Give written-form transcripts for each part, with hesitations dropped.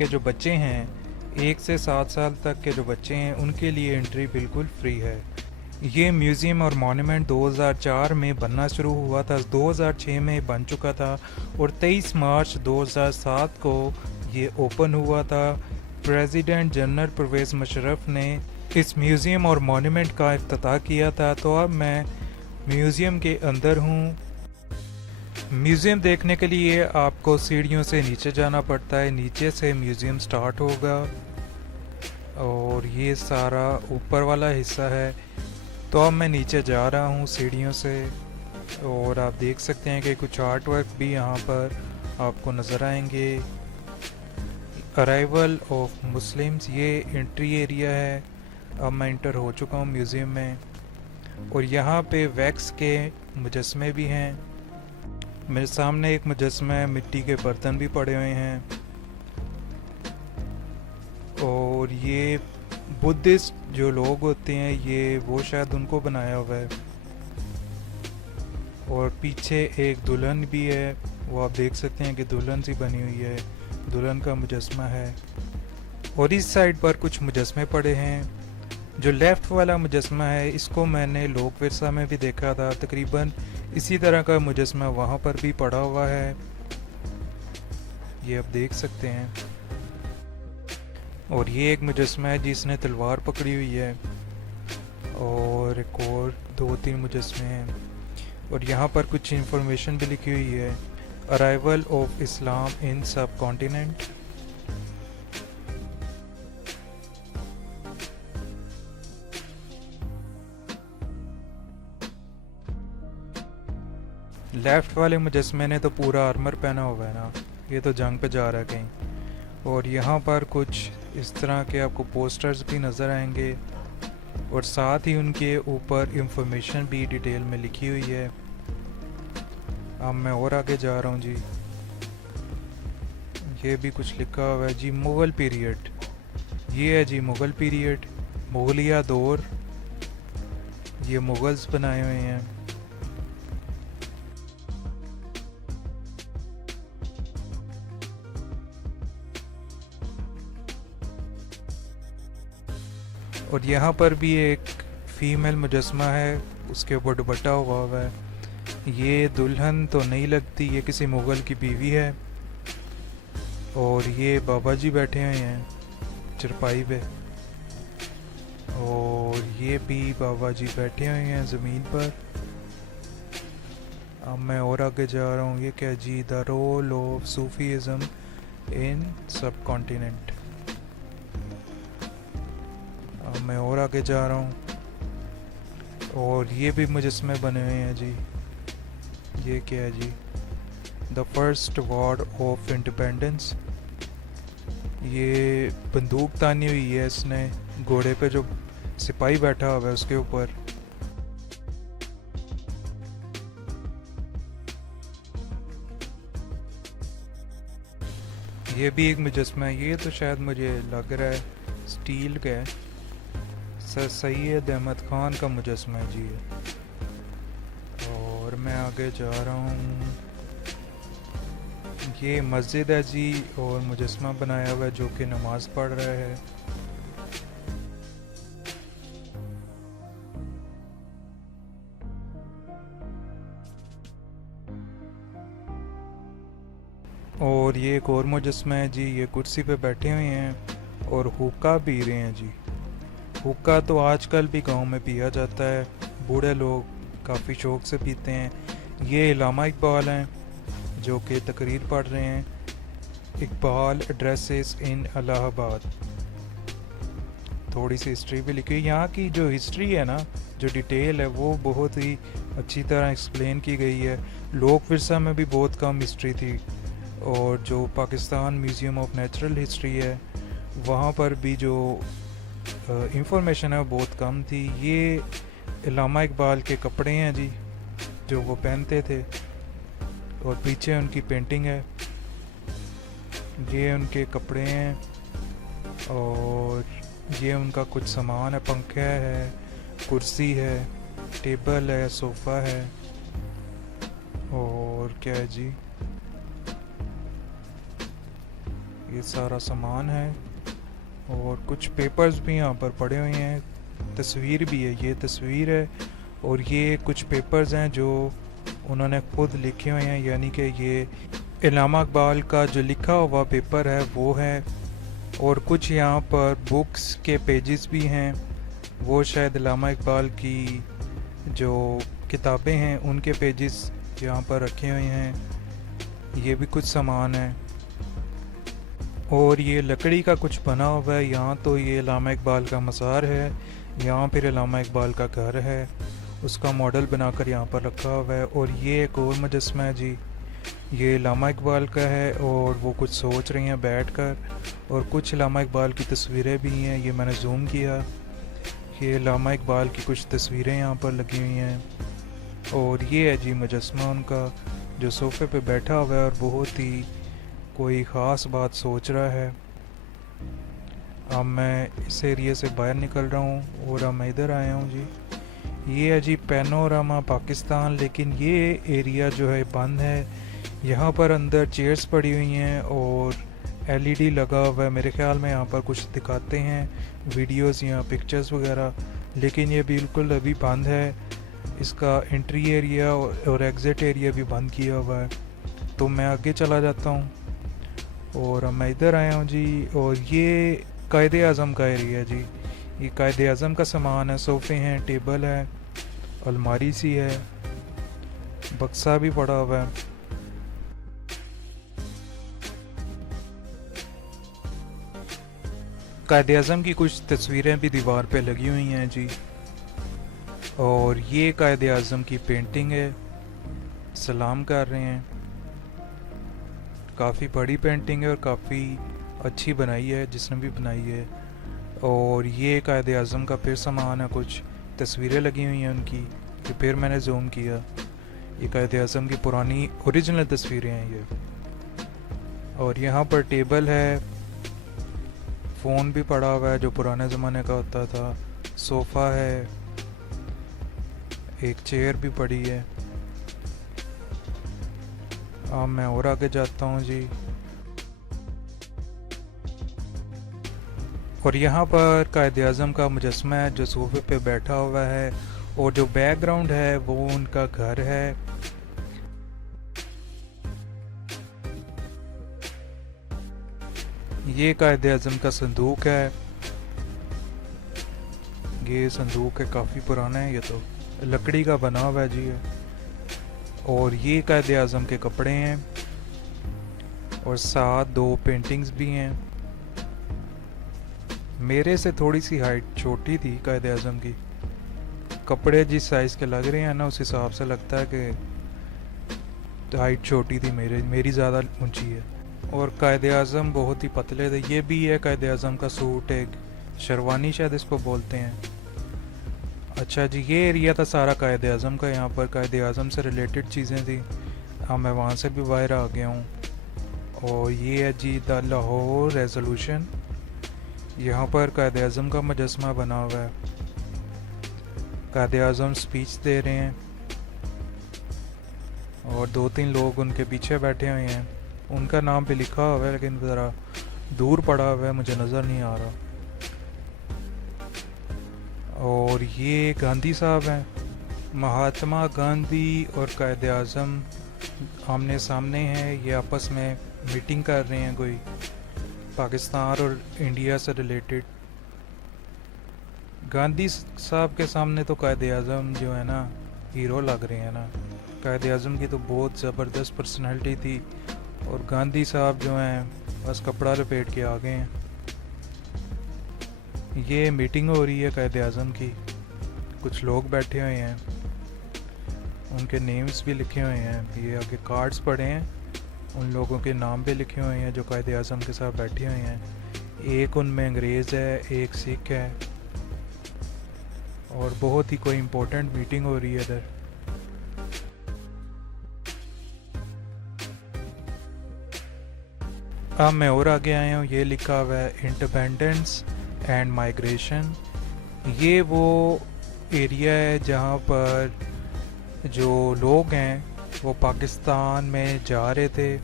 के जो बच्चे हैं 1 से 7 साल तक के जो बच्चे हैं उनके लिए एंट्री बिल्कुल फ्री है। ये म्यूज़ियम और मॉन्यूमेंट 2004 में बनना शुरू हुआ था, 2006 में बन चुका था और 23 मार्च 2007 को ये ओपन हुआ था। प्रेसिडेंट जनरल परवेज़ मुशर्रफ ने इस म्यूज़ियम और मॉन्यूमेंट का इफ्तिताह किया था। तो अब मैं म्यूज़ियम के अंदर हूँ। म्यूज़ियम देखने के लिए आपको सीढ़ियों से नीचे जाना पड़ता है, नीचे से म्यूज़ियम स्टार्ट होगा और ये सारा ऊपर वाला हिस्सा है। तो अब मैं नीचे जा रहा हूँ सीढ़ियों से और आप देख सकते हैं कि कुछ आर्ट वर्क भी यहाँ पर आपको नज़र आएंगे। अराइवल ऑफ मुस्लिम्स, ये एंट्री एरिया है। अब मैं इंटर हो चुका हूँ म्यूज़ियम में और यहाँ पे वैक्स के मुजस्मे भी हैं। मेरे सामने एक मुजस्मा है, मिट्टी के बर्तन भी पड़े हुए हैं और ये बुद्धिस्ट जो लोग होते हैं ये वो शायद उनको बनाया हुआ है। और पीछे एक दुल्हन भी है, वो आप देख सकते हैं कि दुल्हन सी बनी हुई है, दुल्हन का मुजस्मा है। और इस साइड पर कुछ मुजस्मे पड़े हैं। जो लेफ़्ट वाला मुजस्मा है इसको मैंने लोक विरसा में भी देखा था, तकरीबन इसी तरह का मुजस्मा वहाँ पर भी पड़ा हुआ है, ये आप देख सकते हैं। और ये एक मुजस्मा है जिसने तलवार पकड़ी हुई है और एक और 2-3 मुजस्मे हैं। और यहाँ पर कुछ इन्फॉर्मेशन भी लिखी हुई है, अराइवल ऑफ इस्लाम इन सब कॉन्टिनेंट। लेफ़्ट वाले मुजस्मे ने तो पूरा आर्मर पहना हुआ है ना, ये तो जंग पे जा रहा है कहीं। और यहाँ पर कुछ इस तरह के आपको पोस्टर्स भी नज़र आएंगे और साथ ही उनके ऊपर इंफॉर्मेशन भी डिटेल में लिखी हुई है। अब मैं और आगे जा रहा हूँ जी, ये भी कुछ लिखा हुआ है जी, मुग़ल पीरियड। ये है जी मुग़ल पीरियड, मुग़लिया दौर, ये मुग़ल्स बनाए हुए हैं। और यहाँ पर भी एक फ़ीमेल मुजस्मा है, उसके ऊपर दुपट्टा हुआ है। ये दुल्हन तो नहीं लगती, ये किसी मुग़ल की बीवी है। और ये बाबा जी बैठे हुए हैं चरपाई पे और ये भी बाबा जी बैठे हुए हैं ज़मीन पर। अब मैं और आगे जा रहा हूँ। ये क्या जी, द रोल ऑफ सूफीज़म इन सब कॉन्टिनेंट। अब मैं और आगे जा रहा हूँ और ये भी मुजस्मे बने हुए हैं जी। ये क्या है जी, the first war of independence. ये बंदूक तानी हुई है इसने, घोड़े पे जो सिपाही बैठा हुआ है उसके ऊपर। ये भी एक मुजस्मा है, ये तो शायद मुझे लग रहा है स्टील का है, सर सैयद अहमद ख़ान का मुजस्मा है जी। और मैं आगे जा रहा हूँ, ये मस्जिद है जी और मुजस्मा बनाया हुआ है जो कि नमाज पढ़ रहा है। और ये एक और मुजस्मा है जी, ये कुर्सी पे बैठे हुए हैं और हुक्का पी रहे हैं जी। हुक्का तो आजकल भी गांव में पिया जाता है, बूढ़े लोग काफ़ी शौक से पीते हैं। ये इलामा इकबाल हैं जो कि तकरीर पढ़ रहे हैं, इकबाल एड्रेसेस इन इलाहाबाद। थोड़ी सी हिस्ट्री भी लिखी हुई, यहाँ की जो हिस्ट्री है ना, जो डिटेल है वो बहुत ही अच्छी तरह एक्सप्लेन की गई है। लोक विरसा में भी बहुत कम हिस्ट्री थी और जो Pakistan museum of natural history है वहाँ पर भी जो इंफॉर्मेशन है वो बहुत कम थी। ये इलामा इकबाल के कपड़े हैं जी जो वो पहनते थे और पीछे उनकी पेंटिंग है। ये उनके कपड़े हैं और ये उनका कुछ सामान है, पंखा है, कुर्सी है, टेबल है, सोफ़ा है और क्या है जी, ये सारा सामान है और कुछ पेपर्स भी यहाँ पर पड़े हुए हैं, तस्वीर भी है, ये तस्वीर है और ये कुछ पेपर्स हैं जो उन्होंने खुद लिखे हुए हैं, यानी कि ये इल्लामा इकबाल का जो लिखा हुआ पेपर है वो है। और कुछ यहाँ पर बुक्स के पेजेस भी हैं, वो शायद इल्लामा इकबाल की जो किताबें हैं उनके पेजेस यहाँ पर रखे हुए हैं। ये भी कुछ सामान है और ये लकड़ी का कुछ बना हुआ है। यहाँ तो ये इल्लामा इकबाल का मज़ार है, यहाँ फिर इल्लामा इकबाल का घर है, उसका मॉडल बनाकर यहाँ पर रखा हुआ है। और ये एक और मुजस्मा है जी, ये इल्लामा इकबाल का है और वो कुछ सोच रही हैं बैठकर। और कुछ इल्लामा इकबाल की तस्वीरें भी हैं, ये मैंने जूम किया, ये इल्लामा इकबाल की कुछ तस्वीरें यहाँ पर लगी हुई हैं। और ये है जी मुजस्मा उनका, जो सोफ़े पे बैठा हुआ है और बहुत ही कोई ख़ास बात सोच रहा है। अब मैं इस एरिया से बाहर निकल रहा हूँ और अब मैं इधर आया हूँ जी। ये है जी पैनोरामा पाकिस्तान, लेकिन ये एरिया जो है बंद है। यहाँ पर अंदर चेयर्स पड़ी हुई हैं और एलईडी लगा हुआ है, मेरे ख्याल में यहाँ पर कुछ दिखाते हैं वीडियोस या पिक्चर्स वगैरह, लेकिन ये बिल्कुल अभी बंद है। इसका एंट्री एरिया और एग्ज़िट एरिया भी बंद किया हुआ है। तो मैं आगे चला जाता हूँ और अब मैं इधर आया हूँ जी। और ये कायदे आज़म का एरिया है जी, ये कायदे आज़म का सामान है, सोफ़े हैं, टेबल है, अलमारी सी है, बक्सा भी पड़ा हुआ है। कायदे आज़म की कुछ तस्वीरें भी दीवार पे लगी हुई हैं जी। और ये कायदे आज़म की पेंटिंग है, सलाम कर रहे हैं। काफ़ी बड़ी पेंटिंग है और काफ़ी अच्छी बनाई है जिसने भी बनाई है। और ये कायदे आज़म का फिर सामान है, कुछ तस्वीरें लगी हुई हैं उनकी, कि फिर मैंने जूम किया। ये कायदे आज़म की पुरानी ओरिजिनल तस्वीरें हैं ये। और यहाँ पर टेबल है, फ़ोन भी पड़ा हुआ है जो पुराने ज़माने का होता था, सोफ़ा है, एक चेयर भी पड़ी है। अब मैं और आगे जाता हूँ जी। और यहाँ पर कायदे आज़म का मुजस्मा है जो सोफे पे बैठा हुआ है, और जो बैकग्राउंड है वो उनका घर है। ये कायदे आज़म का संदूक है, ये संदूक है, काफ़ी पुराना है, ये तो लकड़ी का बना हुआ है जी है। और ये कायदे आज़म के कपड़े हैं और साथ दो पेंटिंग्स भी हैं। मेरे से थोड़ी सी हाइट छोटी थी कायदे आज़म की, कपड़े जिस साइज़ के लग रहे हैं ना उस हिसाब से लगता है कि हाइट छोटी थी, मेरी ज़्यादा ऊंची है। और कायदे आज़म बहुत ही पतले थे। ये भी है कायदे आज़म का सूट, एक शेरवानी शायद इसको बोलते हैं। अच्छा जी, ये एरिया था सारा कायदे आज़म का, यहाँ पर कायदे आज़म से रिलेटेड चीज़ें थी। हाँ, मैं वहाँ से भी बाहर आ गया हूँ। और ये है जी द लाहौर रेजोल्यूशन, यहाँ पर कायदे आज़म का मुजस्मा बना हुआ है। कायदे आज़म स्पीच दे रहे हैं और दो तीन लोग उनके पीछे बैठे हुए हैं। उनका नाम भी लिखा हुआ है लेकिन ज़रा दूर पड़ा हुआ है, मुझे नज़र नहीं आ रहा। और ये गांधी साहब हैं, महात्मा गांधी और कायदे आज़म आमने सामने हैं। ये आपस में मीटिंग कर रहे हैं कोई, पाकिस्तान और इंडिया से रिलेटेड। गांधी साहब के सामने तो कायदे आज़म जो है ना हीरो लग रहे हैं ना। कायदे आज़म की तो बहुत ज़बरदस्त पर्सनालिटी थी और गांधी साहब जो हैं बस कपड़ा लपेट के आ गए हैं। ये मीटिंग हो रही है कायदे आज़म की, कुछ लोग बैठे हुए हैं, उनके नेम्स भी लिखे हुए हैं। ये आगे कार्ड्स पड़े हैं, उन लोगों के नाम भी लिखे हुए हैं जो कायदे आज़म के साथ बैठे हुए हैं। एक उनमें अंग्रेज़ है, एक सिख है, और बहुत ही कोई इम्पोर्टेंट मीटिंग हो रही है इधर। अब मैं और आगे आया हूँ, ये लिखा हुआ है इंडिपेंडेंस एंड माइग्रेशन। ये वो एरिया है जहाँ पर जो लोग हैं वो पाकिस्तान में जा रहे थे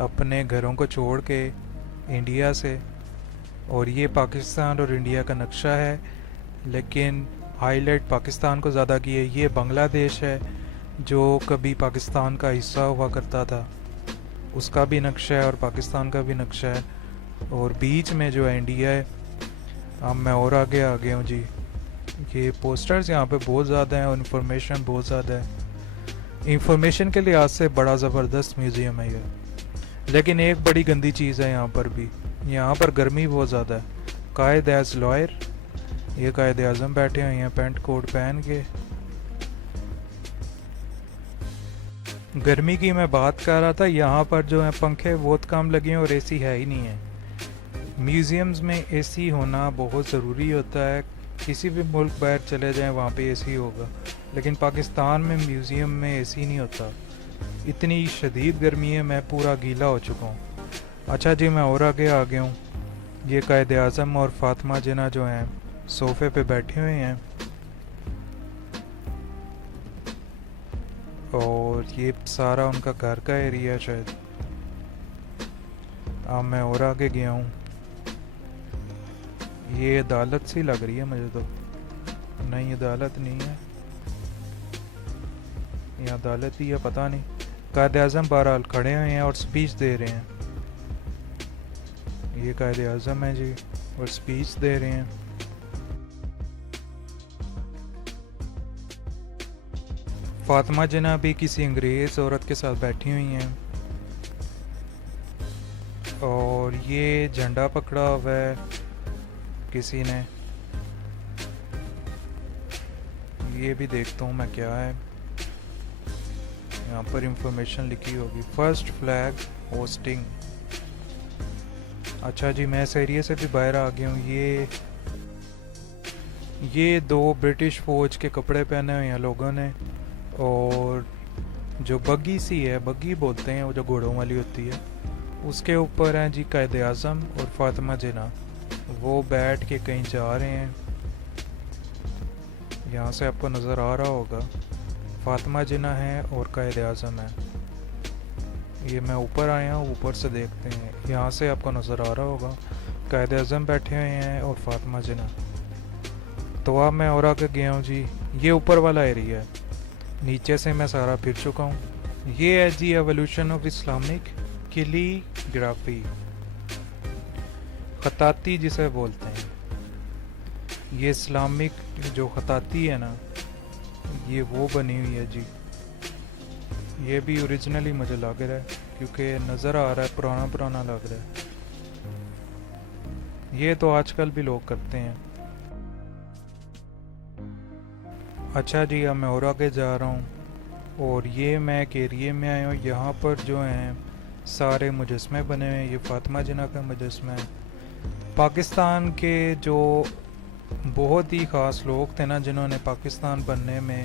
अपने घरों को छोड़ के, इंडिया से। और ये पाकिस्तान और इंडिया का नक्शा है, लेकिन हाईलाइट पाकिस्तान को ज़्यादा की है। ये बांग्लादेश है जो कभी पाकिस्तान का हिस्सा हुआ करता था, उसका भी नक्शा है और पाकिस्तान का भी नक्शा है। और बीच में जो है इंडिया है। अब मैं और आगे आ गया हूँ जी। ये पोस्टर्स यहाँ पे बहुत ज़्यादा हैं और इन्फॉर्मेशन बहुत ज़्यादा है। इंफॉर्मेशन के लिहाज से बड़ा ज़बरदस्त म्यूज़ियम है ये। लेकिन एक बड़ी गंदी चीज़ है यहाँ पर भी, यहाँ पर गर्मी बहुत ज़्यादा है। कायद एज लॉयर, ये कायद आज़म बैठे हुए हैं पेंट कोट पहन के। गर्मी की मैं बात कर रहा था, यहाँ पर जो है पंखे बहुत कम लगे हैं और एसी है ही नहीं है। म्यूज़ियम्स में एसी होना बहुत ज़रूरी होता है। किसी भी मुल्क बाहर चले जाएं वहाँ पे एसी होगा, लेकिन पाकिस्तान में म्यूज़ियम में एसी नहीं होता। इतनी शदीद गर्मी है, मैं पूरा गीला हो चुका हूँ। अच्छा जी, मैं और आगे आ गया हूँ। ये कायद आज़म और फातिमा जिन्ना जो हैं सोफ़े पे बैठे हुए हैं, और ये सारा उनका घर का एरिया है शायद। अब मैं और आगे गया हूँ। ये अदालत सी लग रही है मुझे तो। नहीं, अदालत नहीं है, ये अदालत ही है, पता नहीं। कायद आज़म बहरहाल खड़े हुए हैं और स्पीच दे रहे हैं। ये कायद आज़म है जी और स्पीच दे रहे हैं। फातिमा जिन्ना भी किसी अंग्रेज़ औरत के साथ बैठी हुई हैं, और ये झंडा पकड़ा हुआ है किसी ने। ये भी देखता हूँ मैं क्या है। यहाँ पर इंफॉर्मेशन लिखी होगी, फर्स्ट फ्लैग होस्टिंग। अच्छा जी, मैं इस एरिया से भी बाहर आ गया हूँ। ये दो ब्रिटिश फ़ौज के कपड़े पहने हुए हैं लोगों ने, और जो बग्गी सी है, बग्गी बोलते हैं वो जो घोड़ों वाली होती है, उसके ऊपर हैं जी कायद आज़म और फातिमा जिन्ना। वो बैठ के कहीं जा रहे हैं। यहाँ से आपको नज़र आ रहा होगा, फातिमा जिन्ना है और कायद आज़म है। ये मैं ऊपर आया हूँ, ऊपर से देखते हैं। यहाँ से आपको नज़र आ रहा होगा कायद आज़म बैठे हुए हैं और फातिमा जिन्ना। तो अब मैं और आगे गया हूँ जी। ये ऊपर वाला एरिया है, नीचे से मैं सारा फिर चुका हूँ। ये है जी एवोल्यूशन ऑफ इस्लामिक कैलीग्राफी, खताती जिसे बोलते हैं। ये इस्लामिक जो खताती है ना, ये वो बनी हुई है जी। ये भी ओरिजिनली मुझे लग रहा है, क्योंकि नज़र आ रहा है पुराना पुराना लग रहा है। ये तो आजकल भी लोग करते हैं। अच्छा जी, अब मैं और आगे जा रहा हूँ, और ये मैं एक एरिए में आया हूँ। यहाँ पर जो हैं सारे मुजस्मे बने हुए हैं। ये फातिमा जिन्ना का मुजस्मा है। पाकिस्तान के जो बहुत ही ख़ास लोग थे ना, जिन्होंने पाकिस्तान बनने में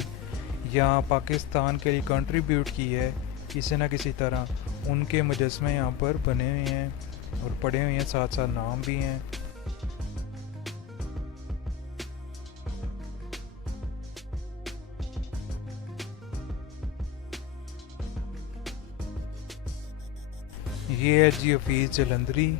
या पाकिस्तान के लिए कंट्रीब्यूट की है किसी न किसी तरह, उनके मुजस्मे यहाँ पर बने हुए हैं और पड़े हुए हैं, साथ साथ नाम भी हैं। ये है जी हफीज़ जलंधरी।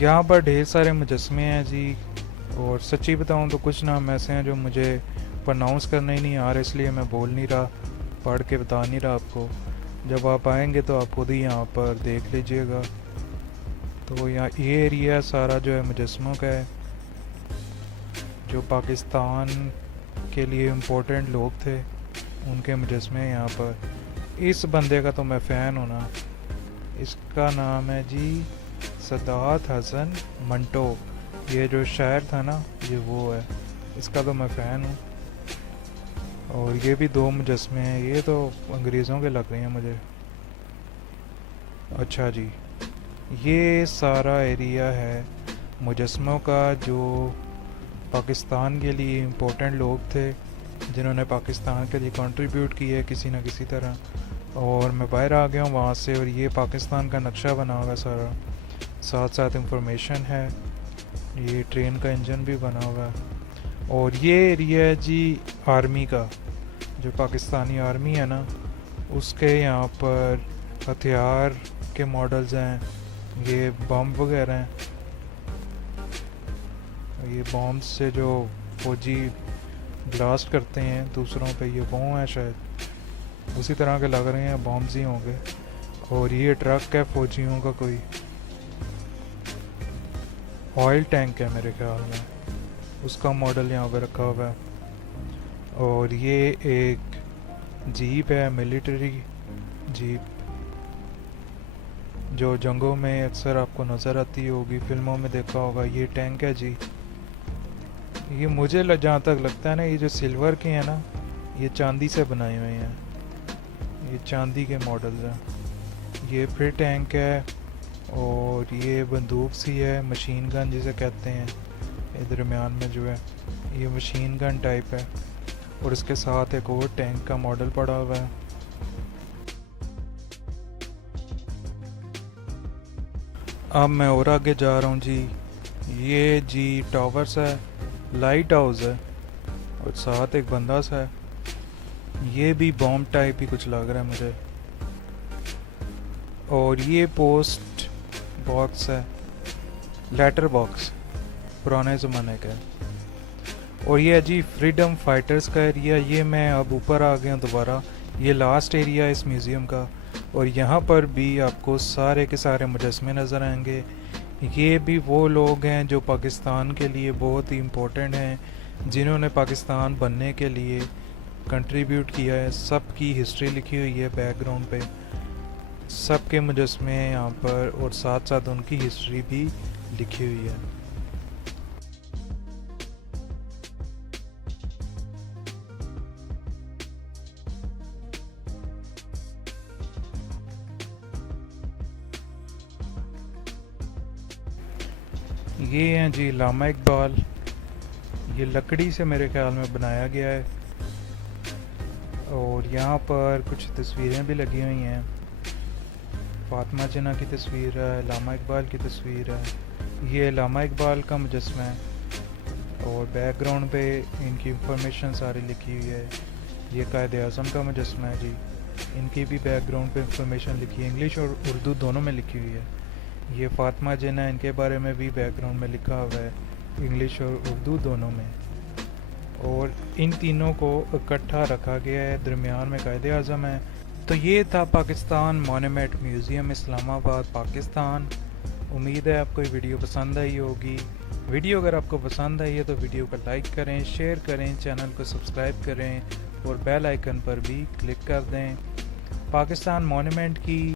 यहाँ पर ढेर सारे मुजस्मे हैं जी, और सच्ची बताऊँ तो कुछ नाम ऐसे हैं जो मुझे प्रोनाउंस करना ही नहीं आ रहा, इसलिए मैं बोल नहीं रहा, पढ़ के बता नहीं रहा आपको। जब आप आएंगे तो आप खुद ही यहाँ पर देख लीजिएगा। तो यहाँ ये एरिया सारा जो है मुजस्मों का है, जो पाकिस्तान के लिए इम्पोर्टेंट लोग थे उनके मुजस्मे यहाँ पर। इस बंदे का तो मैं फ़ैन हूँ ना, इसका नाम है जी सदात हसन मंटो, ये जो शायर था ना, ये वो है, इसका तो मैं फ़ैन हूँ। और ये भी 2 मुजस्मे हैं, ये तो अंग्रेज़ों के लग रहे हैं मुझे। अच्छा जी, ये सारा एरिया है मुजस्मों का जो पाकिस्तान के लिए इम्पोर्टेंट लोग थे, जिन्होंने पाकिस्तान के लिए कंट्रीब्यूट किया है किसी न किसी तरह। और मैं बाहर आ गया हूँ वहाँ से, और ये पाकिस्तान का नक्शा बना हुआ है सारा, साथ साथ इंफॉर्मेशन है, ये ट्रेन का इंजन भी बना हुआ है। और ये एरिया है जी आर्मी का, जो पाकिस्तानी आर्मी है ना, उसके यहाँ पर हथियार के मॉडल्स हैं, ये बम वगैरह हैं, ये बॉम्ब से जो फौजी ब्लास्ट करते हैं दूसरों पे, ये वो हैं शायद, उसी तरह के लग रहे हैं, बॉम्ब्स ही होंगे। और ये ट्रक है फौजियों का, कोई ऑयल टैंक है मेरे ख्याल में, उसका मॉडल यहाँ पे रखा हुआ है। और ये एक जीप है, मिलिट्री जीप, जो जंगों में अक्सर आपको नज़र आती होगी, फिल्मों में देखा होगा। ये टैंक है जी, ये मुझे जहाँ तक लगता है ना, ये जो सिल्वर के हैं ना, ये चांदी से बनाए हुए हैं, ये चांदी के मॉडल्स हैं। ये फिर टैंक है, और ये बंदूक सी है, मशीन गन जिसे कहते हैं, ये दरमियान में जो है ये मशीन गन टाइप है। और इसके साथ एक और टैंक का मॉडल पड़ा हुआ है। अब मैं और आगे जा रहा हूँ जी, ये जी टावर्स है, लाइट हाउस है, और साथ एक बंदा सा है, ये भी बॉम्ब टाइप ही कुछ लग रहा है मुझे। और ये पोस्ट बॉक्स है, लेटर बॉक्स, पुराने ज़माने का। और ये है जी फ्रीडम फाइटर्स का एरिया। ये मैं अब ऊपर आ गया दोबारा, ये लास्ट एरिया है इस म्यूज़ियम का। और यहाँ पर भी आपको सारे के सारे मुजस्मे नज़र आएंगे। ये भी वो लोग हैं जो पाकिस्तान के लिए बहुत ही इम्पोर्टेंट हैं, जिन्होंने पाकिस्तान बनने के लिए कंट्रीब्यूट किया है। सब की हिस्ट्री लिखी हुई है बैकग्राउंड पे, सब के मुजस्मे हैं यहाँ पर, और साथ साथ उनकी हिस्ट्री भी लिखी हुई है। ये हैं जी लामा इकबाल, ये लकड़ी से मेरे ख्याल में बनाया गया है। और यहाँ पर कुछ तस्वीरें भी लगी हुई हैं, फातिमा जिन्ना की तस्वीर है, लामा इकबाल की तस्वीर है। ये लामा इकबाल का मुजस्मा है, और बैकग्राउंड पे इनकी इंफॉर्मेशन सारी लिखी हुई है। ये कायद आज़म का मुजस्मा है जी, इनकी भी बैकग्राउंड पे इंफॉर्मेशन लिखी है, इंग्लिश और उर्दू दोनों में लिखी हुई है। ये फातिमा जिन्ना, इनके बारे में भी बैकग्राउंड में लिखा हुआ है, इंग्लिश और उर्दू दोनों में। और इन तीनों को इकट्ठा रखा गया है, दरमियान में कायद आज़म है। तो ये था पाकिस्तान मॉन्यूमेंट म्यूज़ियम, इस्लामाबाद, पाकिस्तान। उम्मीद है आपको ये वीडियो पसंद आई होगी। वीडियो अगर आपको पसंद आई है तो वीडियो को लाइक करें, शेयर करें, चैनल को सब्सक्राइब करें, और बेल आइकन पर भी क्लिक कर दें। पाकिस्तान मॉन्यूमेंट की